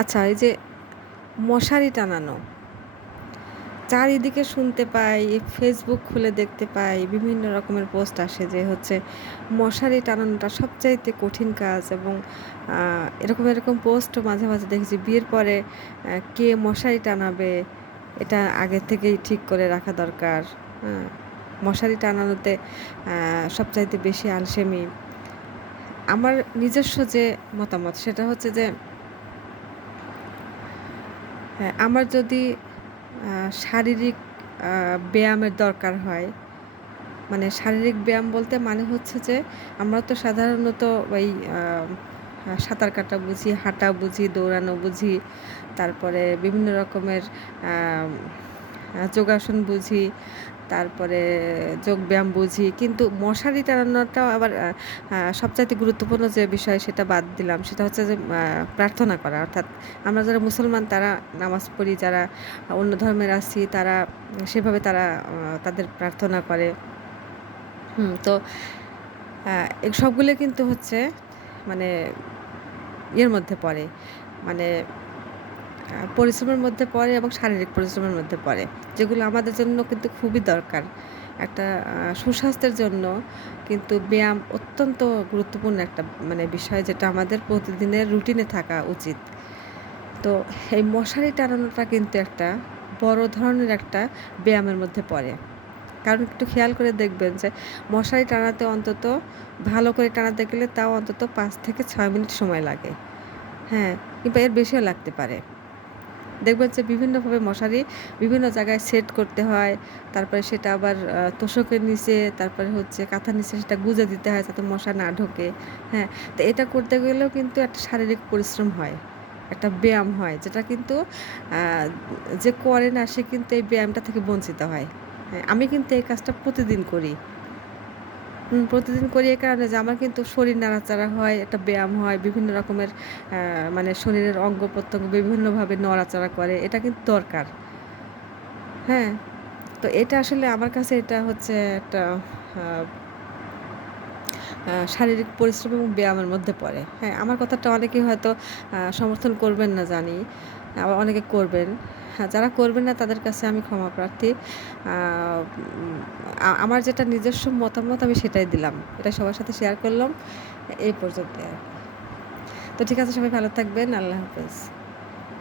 আচ্ছা, এই যে মশারি টানানো, চারিদিকে শুনতে পাই, ফেসবুক খুলে দেখতে পাই, বিভিন্ন রকমের পোস্ট আসে যে হচ্ছে মশারি টানানোটা সবচাইতে কঠিন কাজ এবং এরকম পোস্টও মাঝে, মাঝে দেখেছি বিয়ের পরে কে মশারি টানাবে এটা আগের থেকেই ঠিক করে রাখা দরকার। হ্যাঁ? মশারি টানানোতে সবচাইতে বেশি আলসেমি। আমার নিজস্ব যে মতামত সেটা হচ্ছে যে হ্যাঁ, আমার যদি আ শারীরিক আ ব্যায়ামের দরকার হয়, মানে শারীরিক ব্যায়াম বলতে মানে হচ্ছে যে আমরা তো সাধারণত ওই আ সাঁতার কাটা বুঝি, হাঁটা বুঝি, দৌড়ানো বুঝি, তারপরে বিভিন্ন রকমের আম যোগাসন বুঝি, তারপরে যোগব্যায়াম বুঝি। কিন্তু মশারি টানানোটাও আবার আ আ সবচাইতে গুরুত্বপূর্ণ যে বিষয় সেটা বাদ দিলাম। সেটা হচ্ছে যে প্রার্থনা করা। অর্থাৎ আমরা যারা মুসলমান তারা নামাজ পড়ি, যারা অন্য ধর্মের আছি তারা সেভাবে তারা তাদের প্রার্থনা করে। তো আ সবগুলো কিন্তু হচ্ছে মানে ইয়ের মধ্যে পড়ে। মানে পরিশ্রমের মধ্যে পড়ে এবং শারীরিক পরিশ্রমের মধ্যে পড়ে। যেগুলো আমাদের জন্য কিন্তু খুবই দরকার। একটা সুস্বাস্থ্যের জন্য কিন্তু ব্যায়াম অত্যন্ত গুরুত্বপূর্ণ একটা মানে বিষয় যেটা আমাদের প্রতিদিনের রুটিনে থাকা উচিত। তো এই মশারি টানানোটা কিন্তু একটা বড় ধরনের একটা ব্যায়ামের মধ্যে পড়ে। কারণ একটু খেয়াল করে দেখবেন যে মশারি টানাতে অন্তত ভালো করে টানাতে গেলে তাও অন্তত ৫ থেকে ৬ মিনিট সময় লাগে। হ্যাঁ? কিংবা এর বেশিও লাগতে পারে। দেখবেন যে বিভিন্নভাবে মশারি বিভিন্ন জায়গায় সেট করতে হয়। তারপরে সেটা আবার তোশকের নিচে, তারপরে হচ্ছে কাঁথার নিচে সেটা গুজে দিতে হয় যাতে মশা না ঢোকে। হ্যাঁ? তো এটা করতে গেলেও কিন্তু একটা শারীরিক পরিশ্রম হয়। একটা ব্যায়াম হয় যেটা কিন্তু আ যে করে না সে কিন্তু এই ব্যায়ামটা থেকে বঞ্চিত হয়। হ্যাঁ? আমি কিন্তু এই কাজটা প্রতিদিন করি। প্রতিদিন করি এই কারণে যে আমার কিন্তু শরীর নাড়াচাড়া হয়, একটা ব্যায়াম হয়, বিভিন্ন রকমের মানে শরীরের অঙ্গ-প্রত্যঙ্গ বিভিন্নভাবে নড়াচড়া করে। এটা কিন্তু দরকার। হ্যাঁ? তো এটা আসলে আমার কাছে এটা হচ্ছে একটা আ আ শারীরিক পরিশ্রম এবং ব্যায়ামের মধ্যে পড়ে। হ্যাঁ? আমার কথাটা অনেকেই হয়তো সমর্থন করবেন না জানি। আবার অনেকে করবেন। হ্যাঁ, যারা করবেন না তাদের কাছে আমি ক্ষমা প্রার্থী। আ উম আমার যেটা নিজস্ব মতামত আমি সেটাই দিলাম। এটা সবার সাথে শেয়ার করলাম। এই পর্যন্তই আরকি। তো ঠিক আছে সবাই ভালো থাকবেন। আল্লাহ হাফেজ।